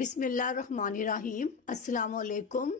बिस्मिल्लाहिर्रहमानिर्रहीम। अस्सलाम वालेकुम।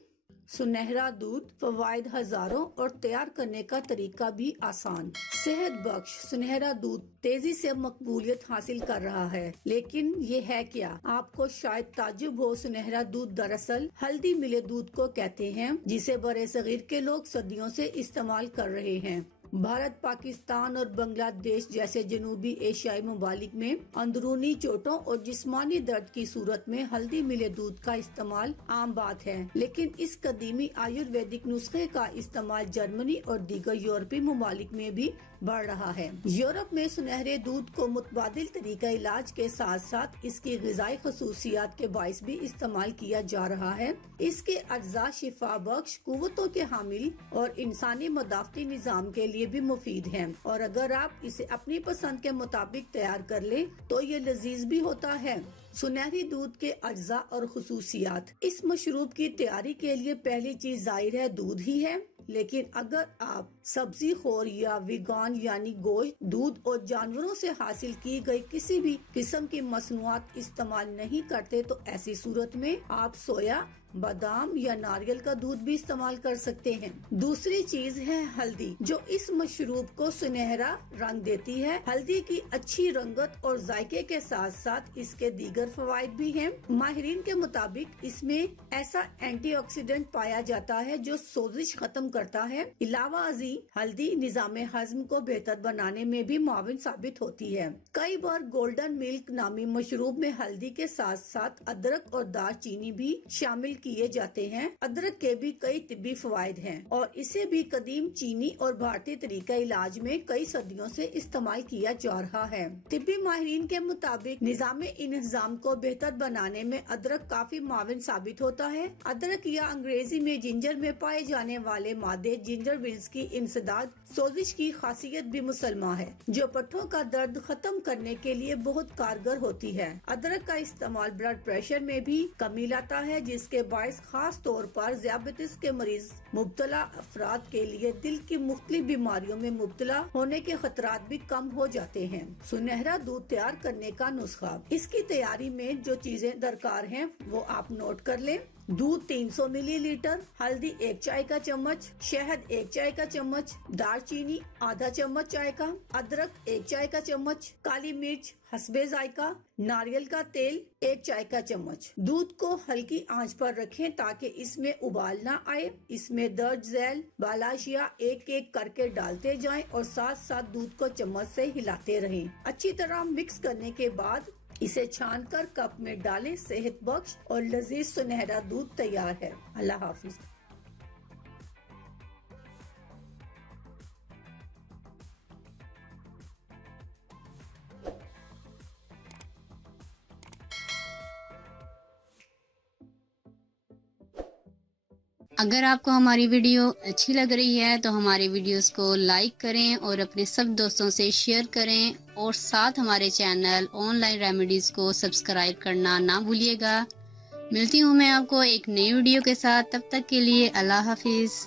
सुनहरा दूध, फवाइद हजारों और तैयार करने का तरीका भी आसान। सेहत बख्श सुनहरा दूध तेजी से मकबूलियत हासिल कर रहा है, लेकिन ये है क्या? आपको शायद ताज्जुब हो। सुनहरा दूध दरअसल हल्दी मिले दूध को कहते हैं, जिसे बड़े सगीर के लोग सदियों से इस्तेमाल कर रहे हैं। भारत, पाकिस्तान और बांग्लादेश जैसे जनूबी एशियाई ममालिक में अंदरूनी चोटों और जिस्मानी दर्द की सूरत में हल्दी मिले दूध का इस्तेमाल आम बात है, लेकिन इस कदीमी आयुर्वेदिक नुस्खे का इस्तेमाल जर्मनी और दीगर यूरोपीय ममालिक में भी बढ़ रहा है। यूरोप में सुनहरे दूध को मुतबादिल तरीका इलाज के साथ साथ इसकी ग़िज़ाई खसूसियात के बाइस भी इस्तेमाल किया जा रहा है। इसके अज्जा शिफा बख्श, कुव्वतों के हामिल और इंसानी मदाफ़ती निज़ाम के लिए भी मुफीद हैं, और अगर आप इसे अपनी पसंद के मुताबिक तैयार कर लें तो ये लजीज भी होता है। सुनहरी दूध के अज्जा और खसूसियात। इस मशरूब की तैयारी के लिए पहली चीज जाहिर है दूध ही है, लेकिन अगर आप सब्जी खोर या वीगान यानी गोश्त, दूध और जानवरों से हासिल की गई किसी भी किस्म की मसनूआत इस्तेमाल नहीं करते तो ऐसी सूरत में आप सोया, बादाम या नारियल का दूध भी इस्तेमाल कर सकते हैं। दूसरी चीज है हल्दी, जो इस मशरूब को सुनहरा रंग देती है। हल्दी की अच्छी रंगत और जायके के साथ साथ इसके दीगर फवाइद भी हैं। माहिरीन के मुताबिक इसमें ऐसा एंटीऑक्सीडेंट पाया जाता है जो सोजिश खत्म करता है। इलावा अजी हल्दी निज़ामे हज़्म को बेहतर बनाने में भी मुआविन साबित होती है। कई बार गोल्डन मिल्क नामी मशरूब में हल्दी के साथ साथ अदरक और दालचीनी भी शामिल किए जाते हैं। अदरक के भी कई तिब्बी फवाइद हैं और इसे भी कदीम चीनी और भारतीय तरीका इलाज में कई सदियों से इस्तेमाल किया जा रहा है। तिब्बी माहिरीन के मुताबिक निज़ामे इंतजाम को बेहतर बनाने में अदरक काफी मुआविन साबित होता है। अदरक या अंग्रेजी में जिंजर में पाए जाने वाले मादे जिंजर विल्स की इंसदाद सोजिश की खासियत भी मुसलमा है, जो पट्टों का दर्द खत्म करने के लिए बहुत कारगर होती है। अदरक का इस्तेमाल ब्लड प्रेशर में भी कमी लाता है, जिसके बायस खास तौर पर ज़ियाबतीस के मरीज मुब्तला अफराद के लिए दिल की मुख्तलिफ बीमारियों में मुब्तला होने के खतरात भी कम हो जाते हैं। सुनहरा दूध तैयार करने का नुस्खा। इसकी तैयारी में जो चीजें दरकार हैं वो आप नोट कर लें। दूध 300 मिलीलीटर, हल्दी 1 चाय का चम्मच, शहद 1 चाय का चम्मच, दालचीनी आधा चम्मच चाय का, अदरक 1 चाय का चम्मच, काली मिर्च हस्बे जायका, नारियल का तेल 1 चाय का चम्मच। दूध को हल्की आंच पर रखें ताकि इसमें उबाल ना आए। इसमें दर्ज झैल बालाशिया एक एक करके डालते जाएं और साथ साथ दूध को चम्मच से हिलाते रहें। अच्छी तरह मिक्स करने के बाद इसे छानकर कप में डालें। सेहत बख्श और लजीज सुनहरा दूध तैयार है। अल्लाह हाफिज। अगर आपको हमारी वीडियो अच्छी लग रही है तो हमारे वीडियोस को लाइक करें और अपने सब दोस्तों से शेयर करें, और साथ हमारे चैनल ऑनलाइन रेमेडीज को सब्सक्राइब करना ना भूलिएगा। मिलती हूँ मैं आपको एक नई वीडियो के साथ, तब तक के लिए अल्लाह हाफिज।